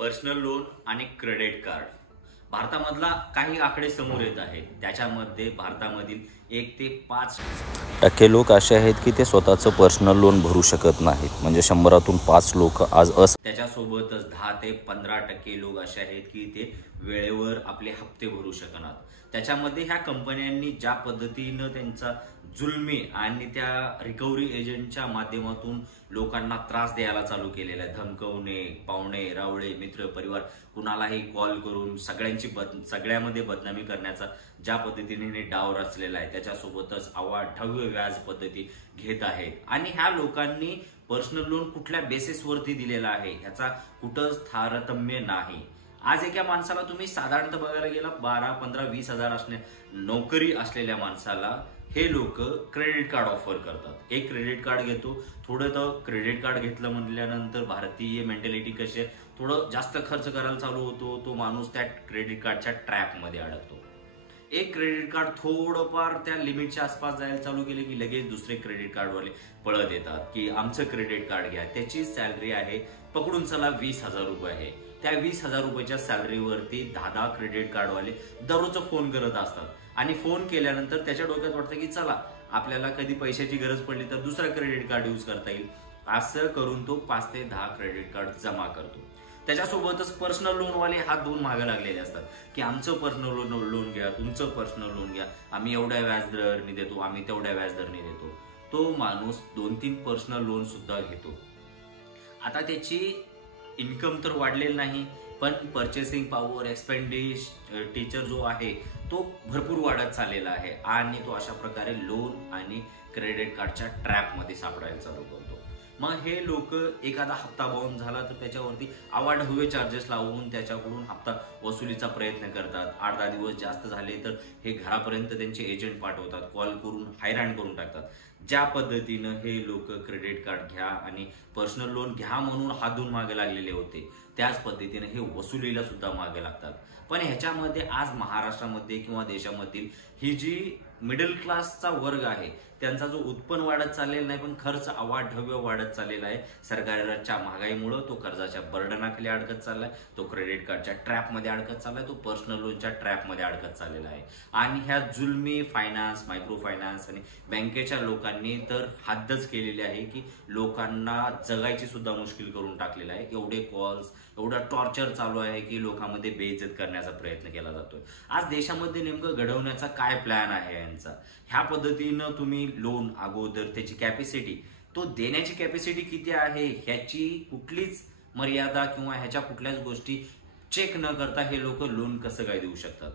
Personal loan आणि credit card भारतामधला काही आकडे समोर येत आहेत. त्याच्यामध्ये भारतामधील 1 ते 5% लोक असे आहेत की ते स्वतःचं पर्सनल लोन भरू शकत नाहीत. म्हणजे 100तून 5 लोक आज त्याच्यासोबतच 10 ते 15% लोक असे आहेत की ते वेळेवर आपले हप्ते भरू शकणार. त्याच्यामध्ये ह्या कंपन्यांनी ज्या पद्धतीनं त्यांचा जुलमी आणि त्या रिकव्हरी एजंटच्या माध्यमातून लोकांना त्रास द्यायला चालू केलेला आहे. धमकवणे, पाहुणे रावळे, मित्र परिवार कुणालाही कॉल करून सगळ्यामध्ये बदनामी करण्याचा ज्या पद्धतीने डाव रचलेला आहे, त्याच्यासोबतच अवाढव्य व्याज पद्धती घेत आहेत. आणि ह्या लोकांनी पर्सनल लोन कुठल्या बेसिसवरती दिलेला आहे ह्याचा कुठंच तारतम्य नाही. आज एका माणसाला तुम्ही साधारणतः बघायला गेला 12, 15, 20 हजार नोकरी असलेल्या माणसाला हे लोक क्रेडिट कार्ड ऑफर करतात. एक क्रेडिट कार्ड घेतो, थोडं तर क्रेडिट कार्ड घेतलं म्हटल्यानंतर भारतीय मेंटॅलिटी कशी आहे, थोडं जास्त खर्च करायला चालू होतो. तो माणूस त्या क्रेडिट कार्डच्या ट्रॅपमध्ये अडकतो. एक क्रेडिट कार्ड थोडंफार त्या लिमिटच्या आसपास जायला चालू केले की लगेच दुसरे क्रेडिट कार्डवाले पळत येतात की आमचं क्रेडिट कार्ड घ्या. त्याची सॅलरी आहे पकडून चला 20,000 रुपये आहे. त्या 20,000 रुपयाच्या सॅलरीवरती 10 क्रेडिट कार्डवाले दररोज फोन करत असतात. आणि फोन केल्यानंतर त्याच्या डोक्यात वाटतं की चला आपल्याला कधी पैशाची गरज पडली तर दुसरा क्रेडिट कार्ड यूज करता येईल. असं करून तो 5 ते 10 क्रेडिट कार्ड जमा करतो. त्याच्यासोबतच पर्सनल लोनवाले हात धुवून मागे लागलेले असतात की आमचं पर्सनल लोन घ्या, तुमचं पर्सनल लोन घ्या, आम्ही एवढ्या व्याजदराने देतो, आम्ही तेवढ्या व्याजदराने देतो. तो माणूस 2-3 पर्सनल लोन सुद्धा घेतो. आता त्याची इन्कम तर वाढलेली नाही, पण परचेसिंग पॉवर, एक्सपेंडिचर जो आहे तो भरपूर वाढत चाललेला आहे. आणि तो अशा प्रकारे लोन आणि क्रेडिट कार्डच्या ट्रॅपमध्ये सापडायला चालू करतो. मग हे लोक एखादा हप्ता बाउन्स झाला तर त्याच्यावरती अवाढव्य चार्जेस लावून त्याच्याकडून हप्ता वसुलीचा प्रयत्न करतात. 8-10 दिवस जास्त झाले तर हे घरापर्यंत त्यांचे एजंट पाठवतात, कॉल करून हैराण करून टाकतात. ज्या पद्धतीनं हे लोक क्रेडिट कार्ड घ्या आणि पर्सनल लोन घ्या म्हणून हातून मागे लागलेले होते, त्याच पद्धतीने हे वसुलीला सुद्धा मागे लागतात. पण ह्याच्यामध्ये आज महाराष्ट्रामध्ये किंवा देशामधील ही जी मिडल क्लासचा वर्ग आहे त्यांचा जो उत्पन्न वाढत चाललेला नाही, पण खर्च अवाढव्य वाढत चाललेला आहे. सरकारच्या महागाईमुळे तो कर्जाच्या बर्डनाखाली अडकत चाललाय, तो क्रेडिट कार्डच्या ट्रॅपमध्ये अडकत चाललाय, तो पर्सनल लोनच्या ट्रॅपमध्ये अडकत चाललेला आहे. आणि ह्या जुलमी फायनान्स, मायक्रो फायनान्स आणि बँकेच्या लोकांनी तर हद्दच केलेली आहे की लोकांना जगायची सुद्धा मुश्किल करून टाकलेला आहे. एवढे कॉल्स, एवढं टॉर्चर चालू आहे की लोकांमध्ये बेइज्जत करण्याचा प्रयत्न केला जातोय. आज देशामध्ये नेमकं घडवण्याचा काय प्लॅन आहे यांचा? ह्या पद्धतीनं तुम्ही लोन अगोदर त्याची कॅपॅसिटी, तो देण्याची कॅपॅसिटी किती आहे ह्याची कुठलीच मर्यादा किंवा ह्याच्या कुठल्याच गोष्टी चेक न करता हे लोक लोन कसं काय देऊ शकतात?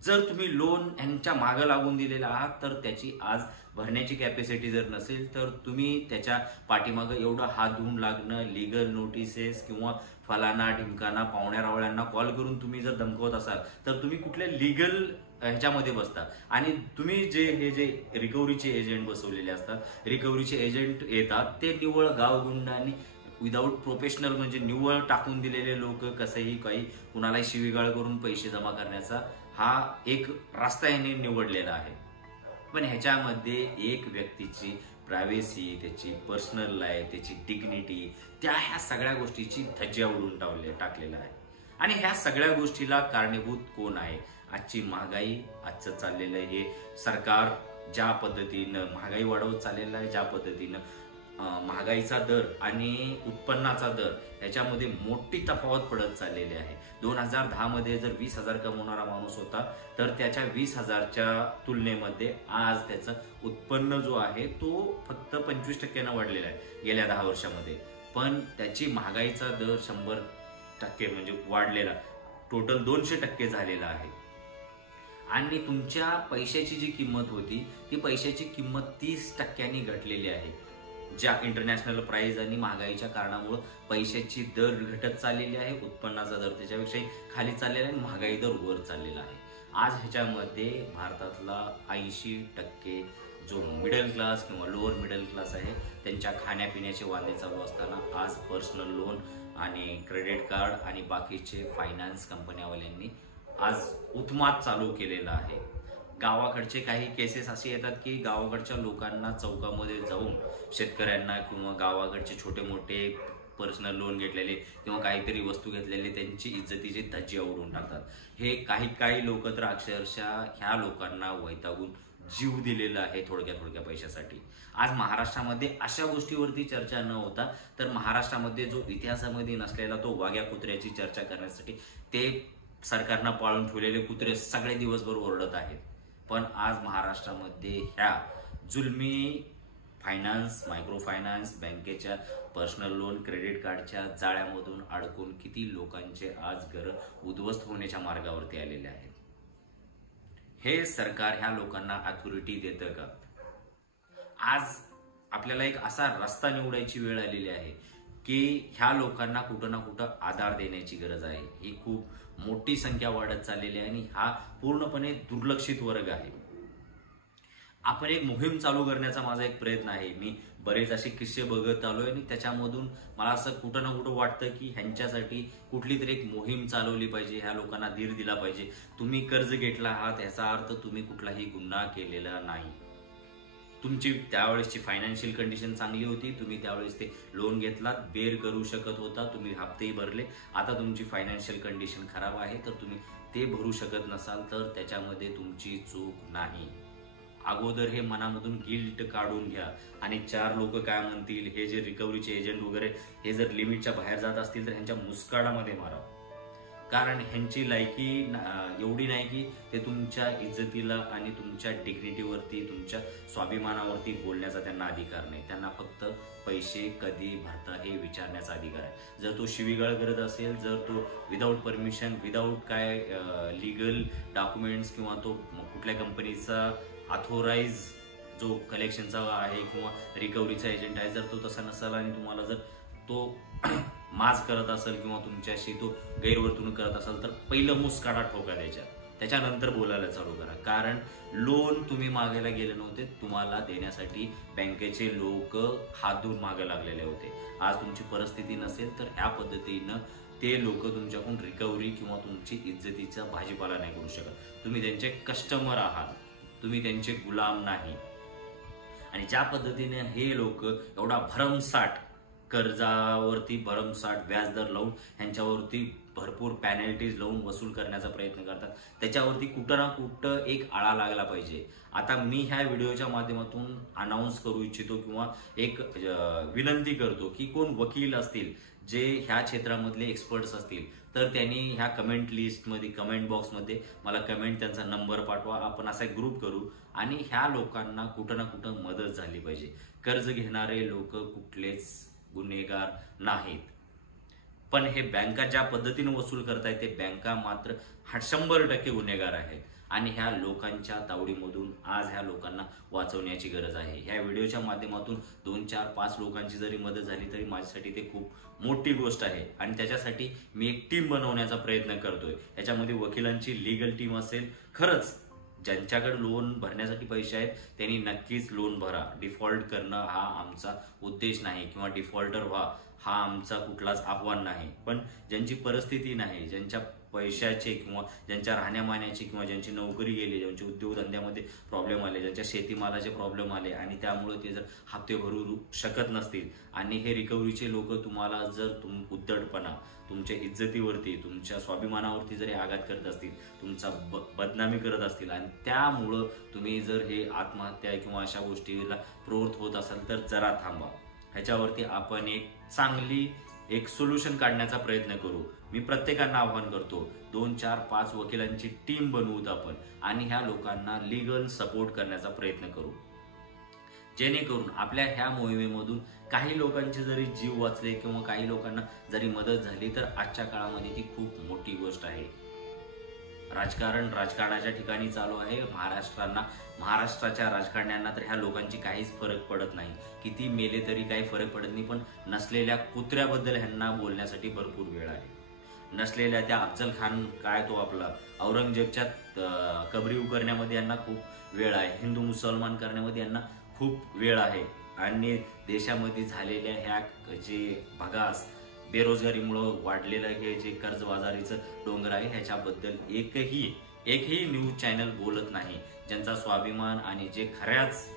जर तुम्ही लोन यांच्या मागं लागून दिलेला आहात तर त्याची आज भरण्याची कॅपॅसिटी जर नसेल तर तुम्ही त्याच्या पाठीमागं एवढं हात धुवून लागणं, लिगल नोटिसेस किंवा फलाना ढिमकाना पाहुण्या रावळ्यांना कॉल करून तुम्ही जर धमकवत असाल तर तुम्ही कुठल्या लिगल ह्याच्यामध्ये बसता. आणि तुम्ही हे जे रिकव्हरीचे एजंट बसवलेले असतात, रिकव्हरीचे एजंट येतात ते निव्वळ गावगुंडांनी विदाऊट प्रोफेशनल म्हणजे निव्वळ टाकून दिलेले लोक कसंही काही कुणालाही शिवीगाळ करून पैसे जमा करण्याचा हा एक रस्ता यांनी निवडलेला आहे. पण ह्याच्यामध्ये एक व्यक्तीची प्रायव्हसी, त्याची पर्सनल लाईफ, त्याची डिग्निटी, ह्या सगळ्या गोष्टीची धज्जा उडून टाकलेला आहे. आणि ह्या सगळ्या गोष्टीला कारणीभूत कोण आहे? आजची महागाई, आजचं चाललेलं हे सरकार ज्या पद्धतीनं महागाई वाढवत चाललेलं आहे, ज्या पद्धतीनं महागाईचा दर आणि उत्पन्नाचा दर ह्याच्यामध्ये मोठी तफावत पडत चाललेली आहे. 2010 मध्ये जर 20,000 कमवणारा माणूस होता तर त्याच्या 20,000च्या तुलनेमध्ये आज त्याचं उत्पन्न जो आहे तो फक्त 25% वाढलेला आहे गेल्या 10 वर्षामध्ये. पण त्याची महागाईचा दर 100% म्हणजे वाढलेला, टोटल 200% झालेला आहे. आणि तुमच्या पैशाची जी किंमत होती ती पैशाची किंमत 30%नी घटलेली आहे. ज्या इंटरनॅशनल प्राइस आणि महागाईच्या कारणामुळे पैशाची दर घटत चाललेली आहे, उत्पन्नाचा दर त्याच्यापेक्षाही खाली चाललेला आहे, महागाई दर वर चाललेला आहे. आज ह्याच्यामध्ये भारतातला 80% जो मिडल क्लास किंवा लोअर मिडल क्लास आहे त्यांच्या खाण्यापिण्याचे वांदे चालू असताना आज पर्सनल लोन आणि क्रेडिट कार्ड आणि बाकीचे फायनान्स कंपन्यावाल्यांनी आज उत्माद चालू केलेला आहे. गावाकडचे काही केसेस असे येतात की गावाकडच्या लोकांना चौकामध्ये जाऊन शेतकऱ्यांना किंवा गावाकडचे छोटे मोठे पर्सनल लोन घेतलेले किंवा काहीतरी वस्तू घेतलेले त्यांची इज्जतीचे धज्जे उडवून टाकतात. हे काही लोक तर अक्षरशः ह्या लोकांना वैतागून जीव दिलेला आहे थोडक्या पैशासाठी. आज महाराष्ट्रामध्ये अशा गोष्टीवरती चर्चा न होता तर महाराष्ट्रामध्ये जो इतिहासामध्ये नसलेला तो वाघ्या कुत्र्याची चर्चा करण्यासाठी ते सरकारनं पाळून ठेवलेले कुत्रे सगळे दिवसभर ओरडत आहेत. पण आज महाराष्ट्रामध्ये ह्या जुलमी फायनान्स, मायक्रो फायनान्स, बँकेच्या पर्सनल लोन, क्रेडिट कार्डच्या जाळ्यामधून अडकून किती लोकांचे आज घर उद्ध्वस्त होण्याच्या मार्गावरती आलेले आहेत. हे सरकार ह्या लोकांना अथॉरिटी देतं का? आज आपल्याला एक असा रस्ता निवडायची वेळ आलेली आहे की ह्या लोकांना कुठं ना कुठं आधार देण्याची गरज आहे. ही खूप मोठी संख्या वाढत चाललेली आहे आणि हा पूर्णपणे दुर्लक्षित वर्ग आहे. आपण एक मोहीम चालू करण्याचा माझा एक प्रयत्न आहे. मी बरेच असे किस्से बघत आलोय आणि त्याच्यामधून मला असं कुठं ना कुठं वाटतं की ह्यांच्यासाठी कुठली तरी एक मोहीम चालवली पाहिजे. ह्या लोकांना धीर दिला पाहिजे. तुम्ही कर्ज घेतला आहात याचा अर्थ तुम्ही कुठलाही गुन्हा केलेला नाही. तुमची त्यावेळेसची फायनान्शियल कंडिशन चांगली होती, तुम्ही त्यावेळेस ते लोन घेतलात, बेर करू शकत होता, तुम्ही हप्तेही भरले. आता तुमची फायनान्शियल कंडिशन खराब आहे तर तुम्ही ते भरू शकत नसाल तर त्याच्यामध्ये तुमची चूक नाही. अगोदर हे मनामधून गिल्ट काढून घ्या आणि 4 लोक काय म्हणतील, हे जे रिकव्हरीचे एजंट वगैरे हे जर लिमिटच्या बाहेर जात असतील तर ह्यांच्या मुस्काडामध्ये मारा. कारण ह्यांची लायकी एवढी नाही की ते तुमच्या इज्जतीला आणि तुमच्या डिग्निटीवरती, तुमच्या स्वाभिमानावरती बोलण्याचा त्यांना अधिकार नाही. त्यांना फक्त पैसे कधी भरता हे विचारण्याचा अधिकार आहे. जर तो शिवीगाळ करत असेल, जर तो विदाऊट परमिशन, विदाऊट काय लिगल डॉक्युमेंट्स किंवा तो कुठल्या कंपनीचा ऑथोराइज जो कलेक्शनचा आहे किंवा रिकव्हरीचा एजंट आहे, जर तो तसा नसेल आणि तुम्हाला जर तो माज करत असेल किंवा तुमच्याशी तो गैरवर्तणूक करत असेल तर पहिलं मुस्काडा ठोका द्यायच्या, त्याच्यानंतर बोलायला चालू करा. कारण लोन तुम्ही मागायला गेले नव्हते, तुम्हाला देण्यासाठी बँकेचे लोक हात धुवून मागे लागलेले होते. आज तुमची परिस्थिती नसेल तर ह्या पद्धतीनं ते लोक तुमच्याकडून रिकव्हरी किंवा तुमची इज्जतीचा भाजीपाला नाही करू शकत. तुम्ही त्यांचे कस्टमर आहात, तुम्ही त्यांचे गुलाम नाही. आणि ज्या पद्धतीने हे लोक एवढा भरमसाठ कर्जावरती भरमसाठ व्याजदर लावून ह्यांच्यावरती भरपूर पॅनल्टीज लावून वसूल करण्याचा प्रयत्न करतात, त्याच्यावरती कुठं ना कुठं एक आळा लागला पाहिजे. आता मी ह्या व्हिडिओच्या माध्यमातून अनाऊन्स करू इच्छितो किंवा एक विनंती करतो की कोण वकील असतील, जे ह्या क्षेत्रामधले एक्सपर्ट्स असतील तर त्यांनी ह्या कमेंट लिस्टमध्ये, कमेंट बॉक्समध्ये मला कमेंट त्यांचा नंबर पाठवा. आपण असा एक ग्रुप करू आणि ह्या लोकांना कुठं ना कुठं मदत झाली पाहिजे. कर्ज घेणारे लोक कुठलेच गुन्हेगार नाहीत, पण हे बँका ज्या पद्धतीने वसूल करतायत ते बँका मात्र 100% गुन्हेगार आहेत. आणि ह्या लोकांच्या तावडीमधून आज ह्या लोकांना वाचवण्याची गरज आहे. ह्या व्हिडिओच्या माध्यमातून 2, 4, 5 लोकांची जरी मदत झाली तरी माझ्यासाठी ते खूप मोठी गोष्ट आहे. आणि त्याच्यासाठी मी एक टीम बनवण्याचा प्रयत्न करतोय. याच्यामध्ये वकिलांची लीगल टीम असेल. खरंच ज्यांच्याकडे लोन भरण्यासाठी पैसे आहेत त्यांनी नक्कीच लोन भरा. डिफॉल्ट करणं हा आमचा उद्देश नाही किंवा डिफॉल्टर व्हा हा आमचा कुठलाच आव्हान नाही. पण ज्यांची परिस्थिती नाही, ज्यांच्या पैशाचे किंवा ज्यांच्या राहण्यामान्याचे किंवा ज्यांची नोकरी गेली, ज्यांचे उद्योगधंद्यामध्ये प्रॉब्लेम आले, ज्यांच्या शेतीमालाचे प्रॉब्लेम आले आणि त्यामुळे ते जर हप्ते भरू शकत नसतील आणि हे रिकव्हरीचे लोक तुम्हाला जर उद्धटपणा, तुमच्या इज्जतीवरती, तुमच्या स्वाभिमानावरती जर आघात करत असतील, तुमचा बदनामी करत असतील आणि त्यामुळं तुम्ही जर हे आत्महत्या किंवा अशा गोष्टीला प्रवृत्त होत असाल तर जरा थांबा. ह्याच्यावरती आपण एक चांगली सोल्युशन काढण्याचा प्रयत्न करू. मी प्रत्येकांना आवाहन करतो, 2, 4, 5 वकिलांची टीम बनवूत आपण आणि ह्या लोकांना लीगल सपोर्ट करण्याचा प्रयत्न करू, जेणेकरून आपल्या ह्या मोहिमेमधून काही लोकांचे जरी जीव वाचले किंवा काही लोकांना जरी मदत झाली तर आजच्या काळामध्ये ती खूप मोठी गोष्ट आहे. राजकारणाच्या ठिकाणी चालू आहे. महाराष्ट्राच्या राजकारण्यांना तर ह्या लोकांची काहीच फरक पडत नाही. किती मेले तरी काही फरक पडत नाही. पण नसलेल्या कुत्र्याबद्दल ह्यांना बोलण्यासाठी भरपूर वेळ आहे. नसलेल्या त्या अफजल खान काय तो आपला औरंगजेबच्या कबरी उकरण्यामध्ये यांना खूप वेळ आहे. हिंदू मुसलमान करण्यामध्ये यांना खूप वेळ आहे. आणि देशामध्ये झालेल्या ह्या जे भगास, बेरोजगारीमुळं वाढलेलं हे जे कर्जबाजारीचं डोंगर आहे ह्याच्याबद्दल एकही न्यूज चॅनल बोलत नाही. ज्यांचा स्वाभिमान आणि जे खऱ्याच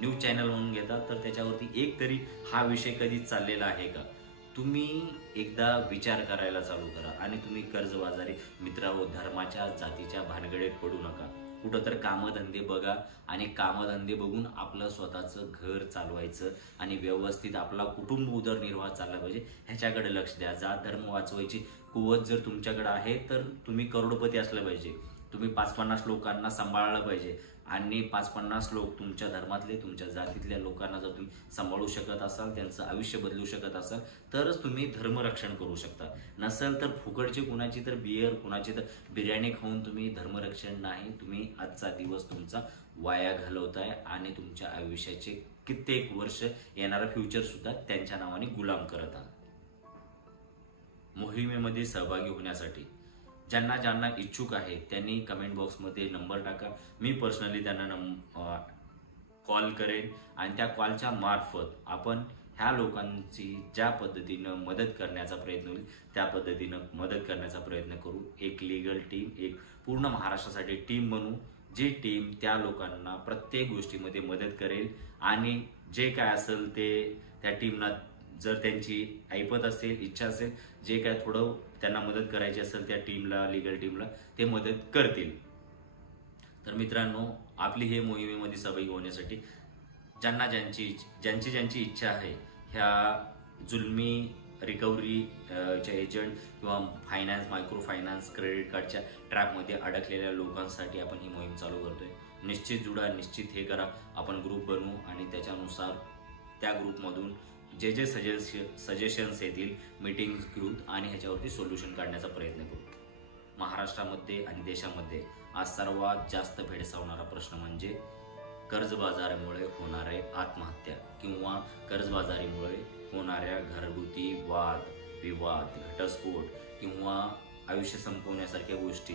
न्यूज चॅनल म्हणून घेतात तर त्याच्यावरती एक तरी हा विषय कधीच चाललेला आहे का? तुम्ही एकदा विचार करायला चालू करा आणि तुम्ही कर्जबाजारी मित्रांनो धर्माच्या जातीच्या भानगडीत पडू नका. कुठं तर कामधंदे बघा आणि कामधंदे बघून आपलं स्वतःचं घर चालवायचं आणि व्यवस्थित आपला कुटुंब उदरनिर्वाह चालला पाहिजे ह्याच्याकडे लक्ष द्या. जात धर्म वाचवायची कुवत जर तुमच्याकडे आहे तर तुम्ही करोडपती असलं पाहिजे. तुम्ही 5-50 लोकांना सांभाळलं पाहिजे आणि 5-50 लोक तुमच्या धर्मातले तुमच्या जातीतल्या लोकांना जर तुम्ही सांभाळू शकत असाल, त्यांचं आयुष्य बदलू शकत असाल तरच तुम्ही धर्मरक्षण करू शकता. नसेल तर फुकटची कुणाची तर बियर कुणाची तर बिर्याणी खाऊन तुम्ही धर्मरक्षण नाही, तुम्ही आजचा दिवस तुमचा वाया घालवताय आणि तुमच्या आयुष्याचे कित्येक वर्ष येणारा फ्युचर सुद्धा त्यांच्या नावाने गुलाम करत आहात. मोहिमेमध्ये सहभागी होण्यासाठी ज्यांना इच्छुक आहे त्यांनी कमेंट बॉक्समध्ये नंबर टाका. मी पर्सनली त्यांना कॉल करेन आणि त्या कॉलच्या मार्फत आपण ह्या लोकांची ज्या पद्धतीनं मदत करण्याचा प्रयत्न होईल त्या पद्धतीनं मदत करण्याचा प्रयत्न करू. एक लीगल टीम, एक पूर्ण महाराष्ट्रासाठी टीम बनवू, जी टीम त्या लोकांना प्रत्येक गोष्टीमध्ये मदत करेल आणि जे काय असेल ते त्या टीमला जर त्यांची ऐपत असेल, इच्छा असेल, जे काय थोडं त्यांना मदत करायची असेल त्या टीमला, लीगल टीमला ते मदत करतील. तर मित्रांनो, आपली हे मोहिमेमध्ये सहभागी होण्यासाठी ज्यांची इच्छा आहे ह्या जुलमी रिकव्हरीचे एजंट किंवा फायनान्स, मायक्रो फायनान्स, क्रेडिट कार्डच्या ट्रॅपमध्ये अडकलेल्या लोकांसाठी आपण ही मोहीम चालू करतोय. निश्चित जुडा, निश्चित हे करा. आपण ग्रुप बनवू आणि त्याच्यानुसार त्या ग्रुपमधून जे सजेशन्स येतील मीटिंग्स घेऊ आणि ह्याच्यावरती सोल्युशन काढण्याचा प्रयत्न करू. महाराष्ट्रामध्ये आणि देशामध्ये आज सर्वात जास्त भेडसावणारा प्रश्न म्हणजे कर्जबाजारीमुळे होणारे आत्महत्या किंवा कर्जबाजारीमुळे होणाऱ्या घरगुती वाद विवाद, घटस्फोट किंवा आयुष्य संपवण्यासारख्या गोष्टी.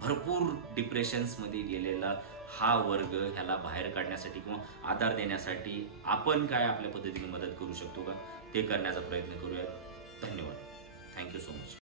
भरपूर डिप्रेशन्समध्ये गेलेला हा वर्ग ह्याला बाहेर काढण्यासाठी किंवा आधार देण्यासाठी आपण काय आपल्या पद्धतीने मदत करू शकतो का ते करण्याचा प्रयत्न करूया. धन्यवाद. Thank you so much.